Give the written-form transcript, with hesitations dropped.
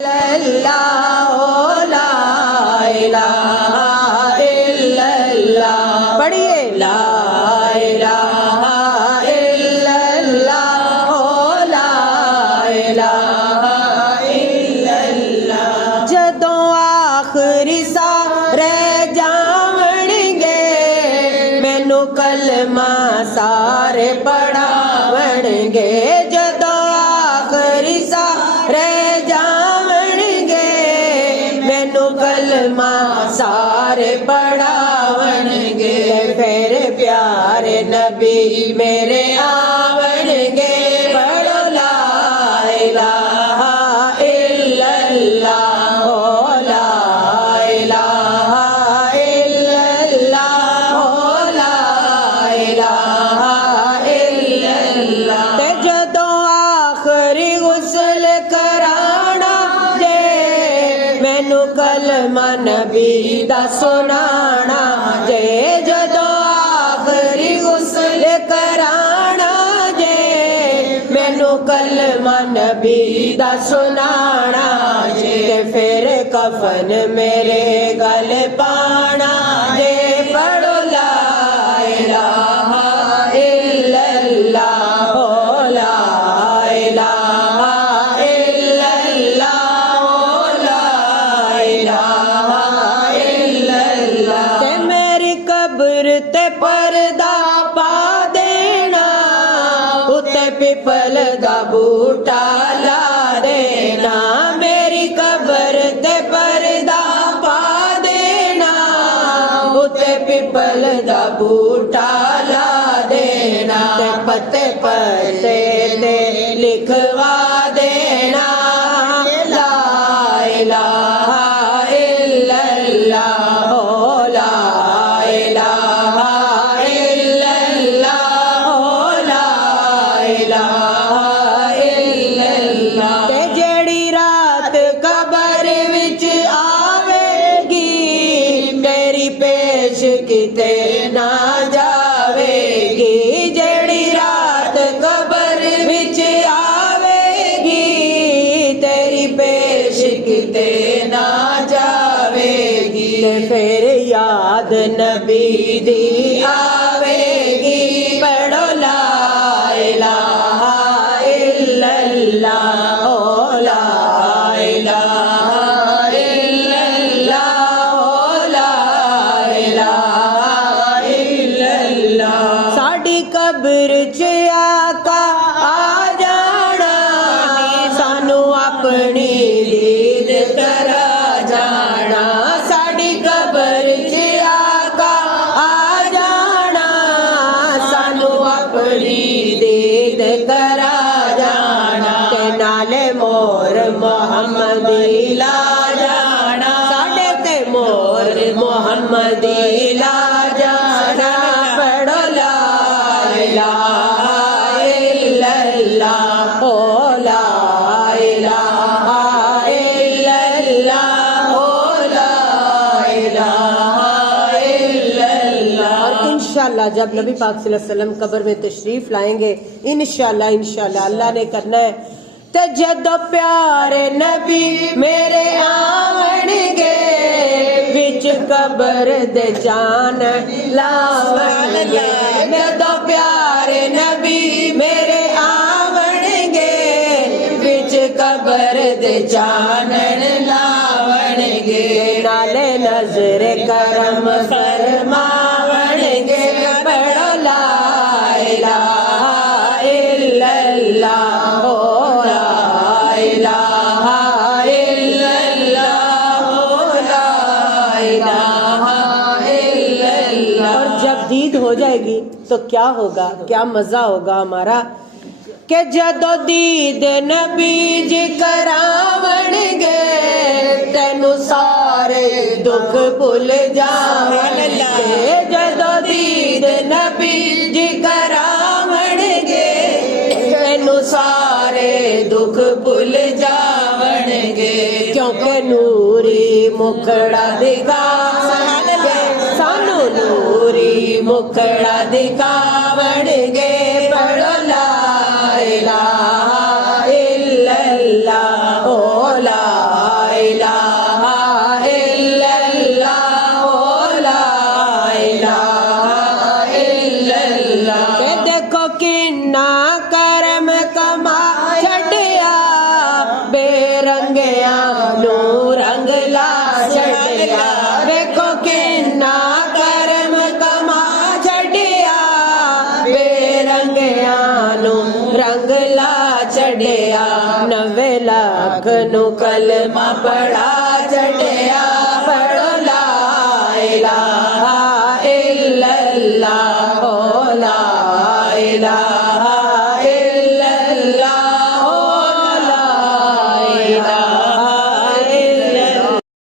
پڑھیے لا الہ الا اللہ لا الہ الا اللہ جدوں آخری سارے جاون گے مینوں کلمہ سارے پڑھاون گے جدوں آخری سارے کلمہ سارے پڑھاون گے پھر پیارے نبی میرے آون گے پڑھو لا الہ الا اللہ لا الہ الا اللہ لا الہ الا اللہ تے جدوں آخری غسل کرانا جے مینوں کلمہ نبی دا سنانا جے جدوں آخری غسل کرانا جے مینوں کلمہ نبی دا سنانا جے پھر کفن میرے گل پانا جے پڑھو لا الہ الا اللہ لا الہ الا اللہ تے میری قبر تے پردہ پا دینا اتے پیپل دا بوٹا لا دینا میری قبر تے پردہ پا دینا اتے پیپل دا بوٹا لا دینا تے پتے پتے تے لکھوا دینا لا الہ الا اللہ لا الہ الا اللہ لا الہ الا اللہ تے جڑی رات قبر وچ آوے گی میری پیش کتے نہ جاوے گی جڑی رات قبر وچ آوے گی تیری پیش کتے نہ جاوے گی پھر یاد نبی دی آوے گی پڑھو لا الہ الا اللہ لا الہ الا اللہ لا الہ الا اللہ ساڈی قبر چ آقا آ جانا سانو اپنی دید کرا جانا ساڈی قبر چ آقا آ جانا سانو اپنی دید کرا جانا تے نالے مور محمدی لا جانا ساڈے تے مور محمدی لا جانا پڑھو لا الہ الا اللہ لا الہ الا اللہ لا الہ الا اللہ اور انشاءاللہ جب نبی پاک صلی اللہ علیہ وسلم قبر میں تشریف لائیں گے انشاءاللہ اللہ نے کرنا ہے تے جدو پیارے نبی میرے آون گے وچ قبر دے جان لاون گے جدو پیارے نبی میرے آون گے وچ قبر دے جان لاون گے نالے نظر کرم فرماون گے پڑھو لا الہ الا اللہ لا الہ الا اللہ لا الہ الا اللہ اور جب دید ہو جائے گی تو کیا ہوگا کیا مزہ ہوگا ہمارا کہ جدو دید نبی جی کراون گے تینو سارے دکھ بھول جاون گے جدو دید نبی جی کراون گے تینو سارے دکھ بھول جاون گے کیونکہ نوری مکھڑا دکھاون گے سانو نوری مکھڑا دکھاون گے پڑھو لا الہ الا اللہ لا ਛੱਡਿਆ 90 ਲੱਖ ਨੂੰ ਕਲਮਾ ਪੜਾ ਛੱਡਿਆ ਪੜੋ ਲਾ ਇਲਾਹਾ ਇਲੱਲਾਹ ਲਾ ਇਲਾਹਾ